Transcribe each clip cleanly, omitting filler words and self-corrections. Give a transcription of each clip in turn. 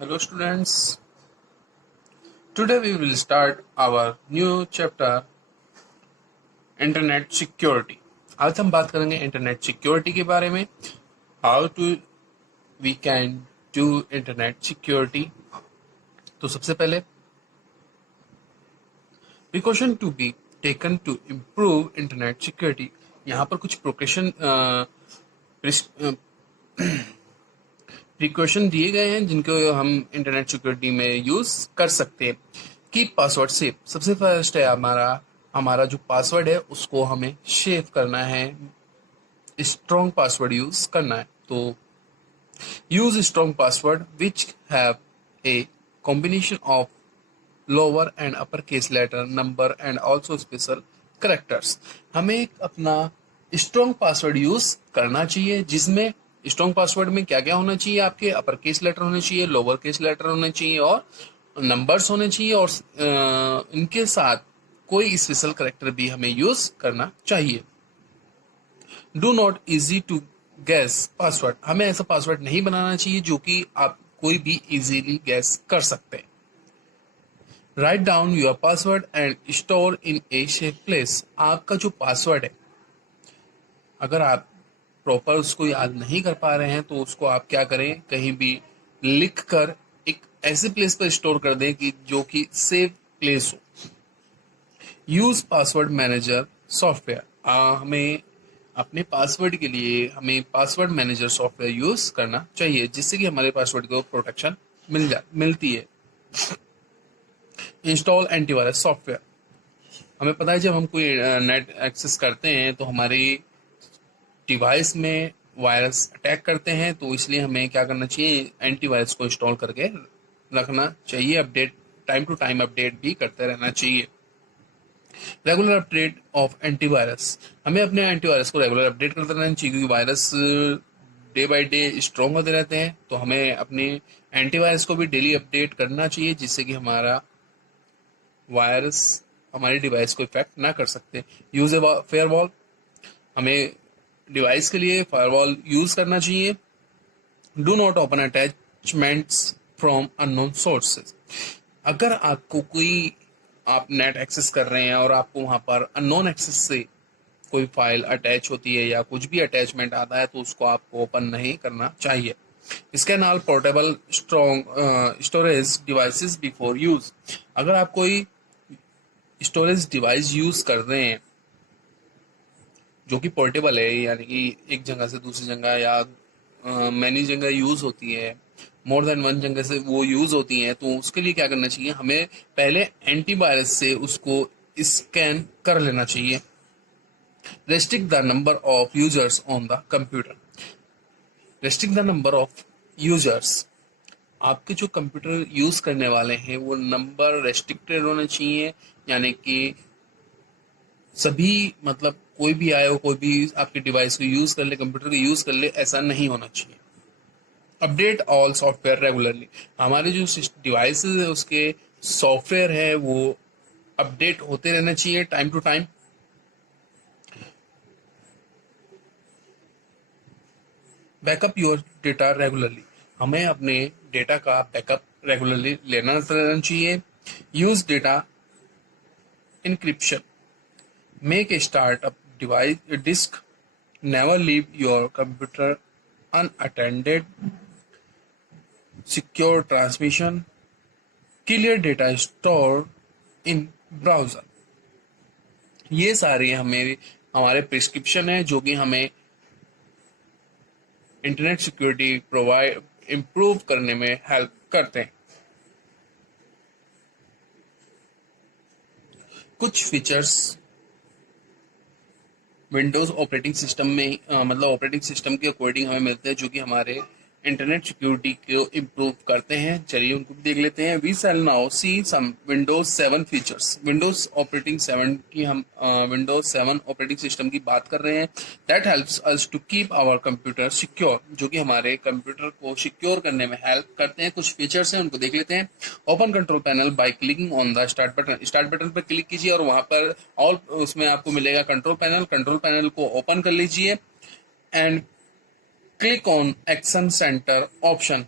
Hello students, today we will start our new chapter internet security. आज हम बात करेंगे इंटरनेट सिक्योरिटी के बारे में। How to we can do internet security. तो सबसे पहले precaution to be taken to improve internet security. यहाँ पर कुछ प्रिकॉशन दिए गए हैं जिनको हम इंटरनेट सिक्योरिटी में यूज कर सकते हैं। Keep password safe. सबसे फर्स्ट है हमारा हमारा जो पासवर्ड है उसको हमें सेव करना है, स्ट्रॉन्ग पासवर्ड यूज करना है। तो use strong password which have a combination of lower and upper case letter number and also special characters. हमें अपना स्ट्रॉन्ग पासवर्ड यूज करना चाहिए जिसमें स्ट्रॉन्ग पासवर्ड में क्या क्या होना चाहिए, आपके अपर केस लेटर होने चाहिए, लोअर केस लेटर होने चाहिए और नंबर्स होने चाहिए और इनके साथ कोई स्पेशल करेक्टर भी हमें यूज करना चाहिए। Do not easy to guess password. हमें ऐसा पासवर्ड नहीं बनाना चाहिए जो कि आप कोई भी इजीली गैस कर सकते हैं। Write down your password and store in a safe place. आपका जो पासवर्ड है अगर आप प्रॉपर उसको याद नहीं कर पा रहे हैं तो उसको आप क्या करें, कहीं भी लिख कर एक ऐसे प्लेस पर स्टोर कर दें कि जो कि सेफ प्लेस हो। Use password manager software. हमें अपने पासवर्ड के लिए हमें पासवर्ड मैनेजर सॉफ्टवेयर यूज करना चाहिए जिससे कि हमारे पासवर्ड को प्रोटेक्शन मिलती है। Install antivirus software. हमें पता है जब हम कोई नेट एक्सेस करते हैं तो हमारी डिवाइस में वायरस अटैक करते हैं, तो इसलिए हमें क्या करना चाहिए, एंटीवायरस को इंस्टॉल करके रखना चाहिए। Update time to time update भी करते रहना चाहिए। Regular update of antivirus. हमें अपने एंटीवायरस को रेगुलर अपडेट करते रहना चाहिए क्योंकि virus day by day strong होते रहते हैं। तो हमें अपने एंटीवायरस को भी डेली अपडेट करना चाहिए जिससे कि हमारा वायरस हमारी डिवाइस को इफेक्ट ना कर सकते। यूज ए फायरवॉल। हमें डिवाइस के लिए फायरवॉल यूज करना चाहिए। Do not open attachments from unknown sources. अगर आपको कोई आप नेट एक्सेस कर रहे हैं और आपको वहां पर अननोन एक्सेस से कोई फाइल अटैच होती है या कुछ भी अटैचमेंट आता है तो उसको आपको ओपन नहीं करना चाहिए। Scan all portable strong storage devices before use. अगर आप कोई स्टोरेज डिवाइस यूज कर रहे हैं जो कि पोर्टेबल है, यानी कि एक जगह से दूसरी जगह या मैनी जगह यूज होती है, मोर देन वन जगह से वो यूज होती हैं, तो उसके लिए क्या करना चाहिए, हमें पहले एंटीवायरस से उसको स्कैन कर लेना चाहिए। Restrict the number of users on the computer. Restrict the number of users. आपके जो कंप्यूटर यूज करने वाले हैं वो नंबर रेस्ट्रिक्टेड होने चाहिए, यानी कि सभी मतलब कोई भी आए हो, कोई भी आपके डिवाइस को यूज कर ले, कंप्यूटर को यूज कर ले, ऐसा नहीं होना चाहिए। Update all software regularly. हमारे जो डिवाइसेस है उसके सॉफ्टवेयर है वो अपडेट होते रहना चाहिए time to time. Backup your data regularly. हमें अपने डेटा का बैकअप रेगुलरली लेना रहना चाहिए। Use data encryption. Make a startup device disk. Never leave your computer unattended. Secure transmission. Clear data stored in browser। ये सारे हमारे प्रिस्क्रिप्शन है जो कि हमें इंटरनेट सिक्योरिटी प्रोवाइड इम्प्रूव करने में हेल्प करते हैं। कुछ फीचर्स विंडोज ऑपरेटिंग सिस्टम में मतलब ऑपरेटिंग सिस्टम के अकॉर्डिंग हमें मिलते हैं जो कि हमारे इंटरनेट सिक्योरिटी को इम्प्रूव करते हैं। चलिए उनको भी देख लेते हैं। We shall now see some Windows 7 features. Windows operating 7 की हम विंडोज 7 ऑपरेटिंग सिस्टम की बात कर रहे हैं। That helps us to keep our computer secure, जो कि हमारे कंप्यूटर को सिक्योर करने में हेल्प करते हैं। कुछ फीचर्स हैं उनको देख लेते हैं। Open control panel by clicking on the start button. Start button पर क्लिक कीजिए और वहां पर ऑल उसमें आपको मिलेगा कंट्रोल पैनल। कंट्रोल पैनल को ओपन कर लीजिए and click on action centre option.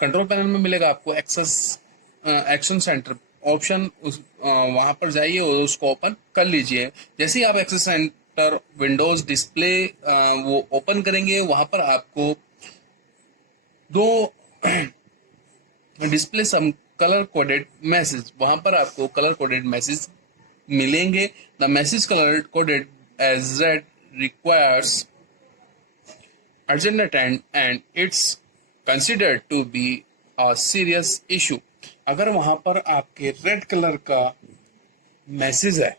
Control panel में मिलेगा आपको एक्सेस एक्शन सेंटर ऑप्शन, उस वहां पर जाइए और उसको ओपन कर लीजिए। जैसे ही आप एक्सेस सेंटर विंडोज डिस्प्ले वो ओपन करेंगे, वहां पर आपको दो display some colour coded message, वहां पर आपको कलर कोडेड मैसेज मिलेंगे। The message colour coded as red requires urgent attend and it's considered to be a serious issue। अगर वहां पर आपके रेड कलर का मैसेज है,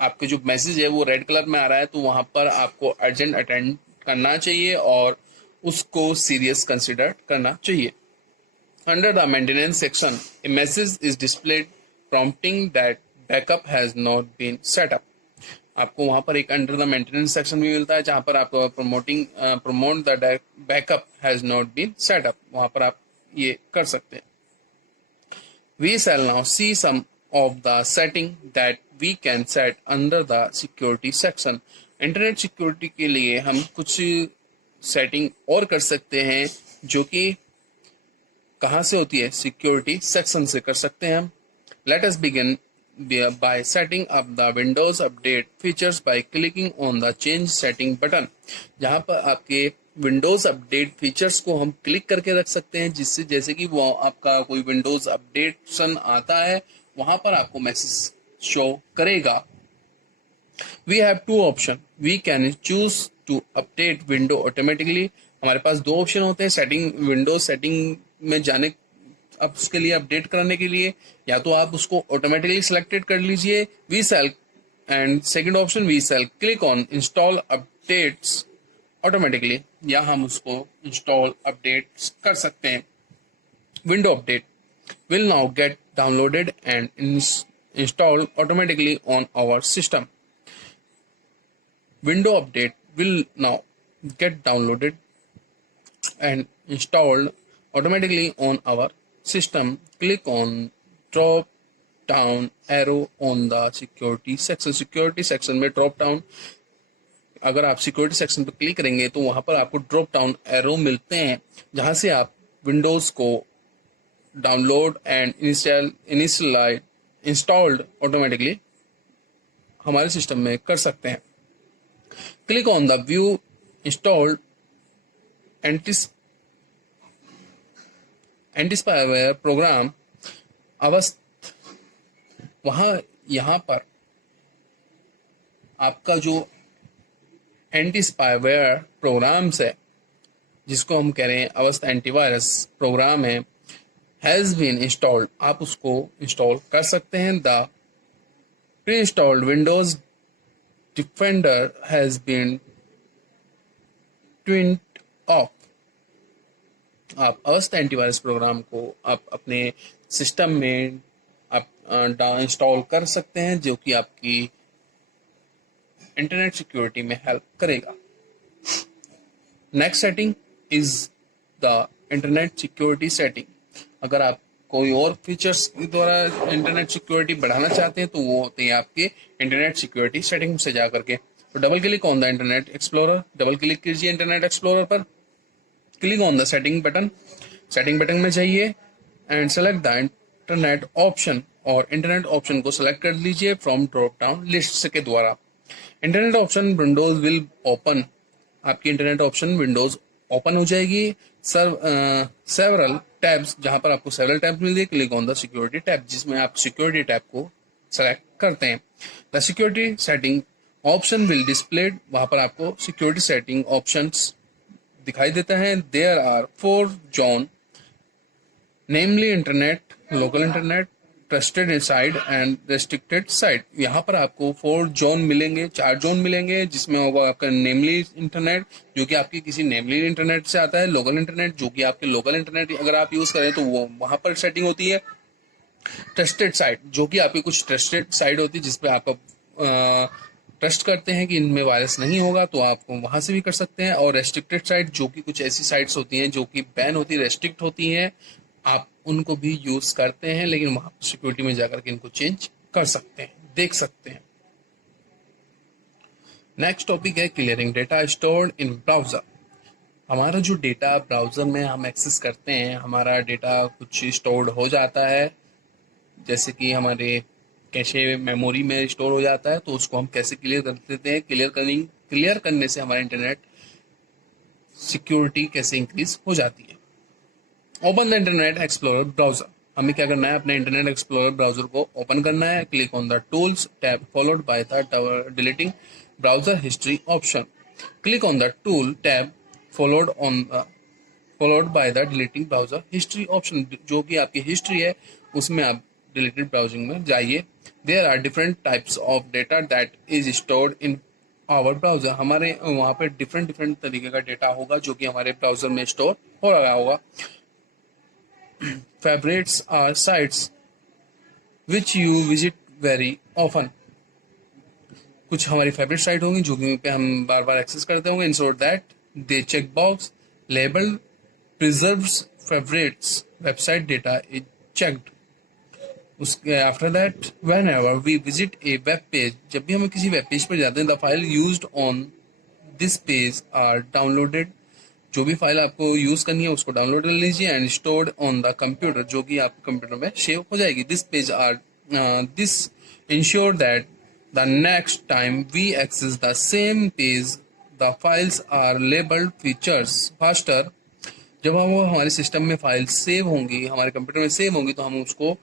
आपके जो मैसेज है वो रेड कलर में आ रहा है, तो वहां पर आपको अर्जेंट अटेंड करना चाहिए और उसको सीरियस कंसिडर करना चाहिए। Under the maintenance section a message is displayed prompting that backup has not been set up. आपको वहां पर एक अंडर द मेंटेनेंस सेक्शन भी मिलता है, जहां पर आपको promote the backup has not been set up, वहां पर आप ये कर सकते हैं। We shall now see some of the setting that we can set under the security section। Internet security के लिए हम कुछ सेटिंग और कर सकते हैं, जो कि कहाँ से होती है, सिक्योरिटी सेक्शन से कर सकते हैं हम। Let us begin by setting up the Windows Update features by clicking on the Change Setting button। जहाँ पर आपके विंडोज अपडेट फीचर्स को हम क्लिक करके रख सकते हैं, जिससे जैसे कि वो आपका कोई विंडोज अपडेशन आता है, वहां पर आपको मैसेज शो करेगा। We have two option, we can choose to update window automatically. हमारे पास दो ऑप्शन होते हैं सेटिंग, विंडोज सेटिंग में जाने अब उसके लिए अपडेट करने के लिए, या तो आप उसको ऑटोमेटिकली सिलेक्टेड कर लीजिए we shall, and second option we shall click on install updates automatically, या हम उसको इंस्टॉल अपडेट कर सकते हैं। Window update will now get downloaded and install automatically on our system. Window update will now get downloaded and installed automatically on our system. Click on drop down arrow on the security section. Security section में drop down, अगर आप security section पर click करेंगे तो वहां पर आपको drop down arrow मिलते हैं, जहां से आप विंडोज को डाउनलोड एंड इंस्टॉल्ड ऑटोमेटिकली हमारे सिस्टम में कर सकते हैं। Click on the view installed antispyware program Avast, यहाँ पर आपका जो एंटी स्पाईवेयर प्रोग्राम्स है, जिसको हम कह रहे हैं अवस्थ एंटीवायरस प्रोग्राम है, हैज बीन इंस्टॉल्ड, आप उसको इंस्टॉल कर सकते हैं। The pre installed Windows Defender has been turned off. आप अवस्थ एंटीवायरस प्रोग्राम को आप अपने सिस्टम में आप इंस्टॉल कर सकते हैं, जो कि आपकी इंटरनेट सिक्योरिटी में हेल्प करेगा। Next setting is the internet security setting. अगर आप कोई और फीचर्स के द्वारा इंटरनेट सिक्योरिटी बढ़ाना चाहते हैं, तो वो होते हैं आपके इंटरनेट सिक्योरिटी सेटिंग से जा करके। तो double click on the internet explorer, double click कीजिए इंटरनेट एक्सप्लोरर पर। Click on the setting button, setting button में जाइए and select the internet option, और इंटरनेट ऑप्शन को सेलेक्ट कर लीजिए फ्रॉम ड्रॉप डाउन लिस्ट के द्वारा। Internet option Windows will open, आपकी इंटरनेट ऑप्शन विंडोज ओपन हो जाएगी। सेवरल टैब्स, जहां पर आपको सेवरल टैब्स मिल जाएगी, click on the security tab, जिसमें आप सिक्योरिटी टैब को सेलेक्ट करते हैं। The security setting option will displayed, वहां पर आपको सिक्योरिटी सेटिंग ऑप्शंस दिखाई देता है। There are 4 zone, namely internet, local internet, trusted side and restricted side. यहाँ पर आपको 4 जोन मिलेंगे, 4 जोन मिलेंगे, जिसमें होगा आपका नेमली इंटरनेट, जो कि आपकी किसी नेमली इंटरनेट से आता है। लोकल इंटरनेट, जो कि आपके लोकल इंटरनेट अगर आप यूज करें तो वो वहां पर सेटिंग होती है। ट्रस्टेड साइट, जो कि आपकी कुछ ट्रस्टेड साइट होती है जिसपे आप ट्रस्ट करते हैं कि इनमें वायरस नहीं होगा, तो आप वहां से भी कर सकते हैं। और रेस्ट्रिक्टेड साइट, जो कि कुछ ऐसी साइट्स होती हैं जो कि बैन होती है, रेस्ट्रिक्ट होती हैं, आप उनको भी यूज करते हैं, लेकिन वहां पर सिक्योरिटी में जाकर के इनको चेंज कर सकते हैं, देख सकते हैं। नेक्स्ट टॉपिक है clearing data stored in browser. हमारा जो डेटा ब्राउज़र में हम एक्सेस करते हैं, हमारा डेटा कुछ स्टोर्ड हो जाता है, जैसे कि हमारे कैशे मेमोरी में स्टोर हो जाता है, तो उसको हम कैसे क्लियर कर देते हैं। क्लियर करने से हमारा इंटरनेट सिक्योरिटी कैसे इंक्रीज हो जाती है। Open the internet explorer browser. हमें क्या करना है, अपने इंटरनेट एक्सप्लोरर ब्राउजर को ओपन करना है। Click on the tools tab followed by the deleting browser history option. Click on the tool tab followed by the deleting browser history option. जो कि आपकी हिस्ट्री है उसमें आप डिलीटेड ब्राउजिंग में जाइए। There are different types of data that is stored in our browser. हमारे वहाँ पे डिफरेंट डिफरेंट तरीके का डेटा होगा जो कि हमारे ब्राउजर में स्टोर हो रहा होगा। Favorites are sites which you visit very often. कुछ हमारी फेवरेट साइट होंगी जो कि पे हम बार बार एक्सेस करते होंगे। Ensure that the check box label preserves favourites website data is checked. उसके after that whenever we visit a web page, जब भी हम किसी वेब पेज पर जाते हैं, the file used on this page are downloaded. जो भी फाइल आपको यूज करनी है उसको डाउनलोड कर लीजिए and stored on the computer, जो कि आपके कंप्यूटर में सेव हो जाएगी। This ensure that the next time we access the same page the files are labelled features faster. जब हम वो हमारे सिस्टम में फाइल सेव होंगी, हमारे कंप्यूटर में सेव होंगी, तो हम उसको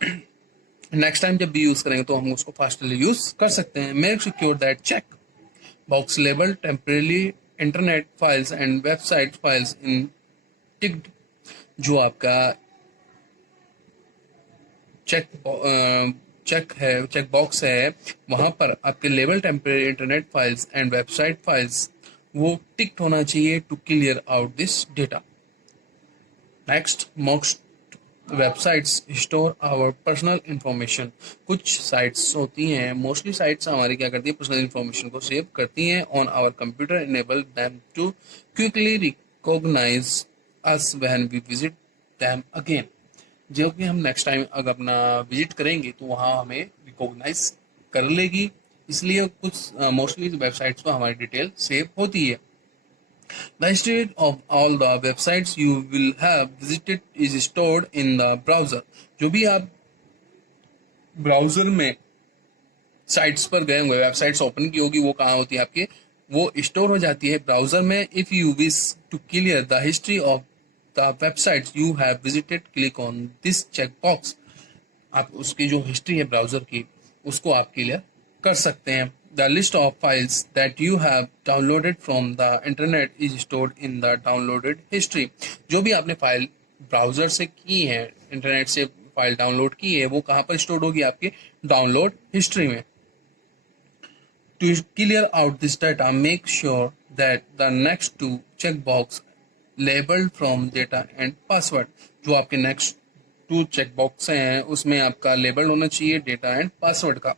नेक्स्ट टाइम जब भी यूज करेंगे तो हम उसको फास्टली यूज कर सकते हैं। Make secure that check box label temporary internet files and website files in ticked. जो आपका चेक बॉक्स है वहां पर आपके label temporary internet files and website files वो टिक्ड होना चाहिए to clear out this data. Next, most websites store our personal information. कुछ साइट्स होती हैं, मोस्टली साइट्स हमारी क्या करती है, पर्सनल इंफॉर्मेशन को सेव करती हैं on our computer, enable them to quickly recognise us when we visit them again. जो कि हम नेक्स्ट टाइम अगर अपना विजिट करेंगे तो वहाँ हमें रिकॉग्नाइज कर लेगी, इसलिए कुछ मोस्टली वेबसाइट्स पर हमारी डिटेल सेव होती है। The history of all the websites you will have visited is stored in the browser. जो भी आप ब्राउजर में साइट्स पर गए होंगे, वेबसाइट्स ओपन की होगी, वो कहाँ होती है आपके, वो स्टोर हो जाती है ब्राउजर में। If you wish to clear the history of the websites you have visited, click on this check box. आप उसकी जो हिस्ट्री है ब्राउजर की उसको आप क्लियर कर सकते हैं। The list of files that you have downloaded from the internet is stored in the downloaded history. जो भी आपने फाइल ब्राउजर से की है, इंटरनेट से फाइल डाउनलोड की है, वो कहाँ पर स्टोर होगी, आपके डाउनलोड हिस्ट्री में। To clear out this data make sure that the next to check box labelled from data and password. जो आपके नेक्स्ट टू चेक बॉक्स हैं उसमें आपका लेबल होना चाहिए डेटा एंड पासवर्ड का।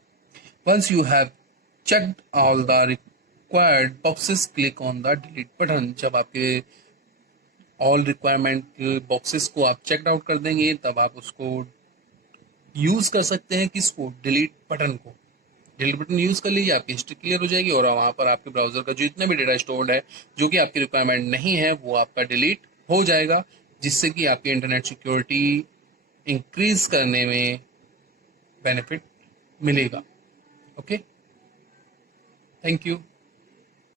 Once you have checked all the required boxes, click on the delete button. जब आपके ऑल रिक्वायरमेंट बॉक्सेस को आप चेक आउट कर देंगे तब आप उसको यूज कर सकते हैं, किसको, डिलीट बटन को। डिलीट बटन यूज कर लीजिए, आपकी हिस्ट्री क्लियर हो जाएगी और वहां पर आपके ब्राउजर का जितना भी डेटा स्टोर्ड है जो कि आपकी रिक्वायरमेंट नहीं है वो आपका डिलीट हो जाएगा, जिससे कि आपकी इंटरनेट सिक्योरिटी इंक्रीज करने में बेनिफिट मिलेगा। Okay, thank you.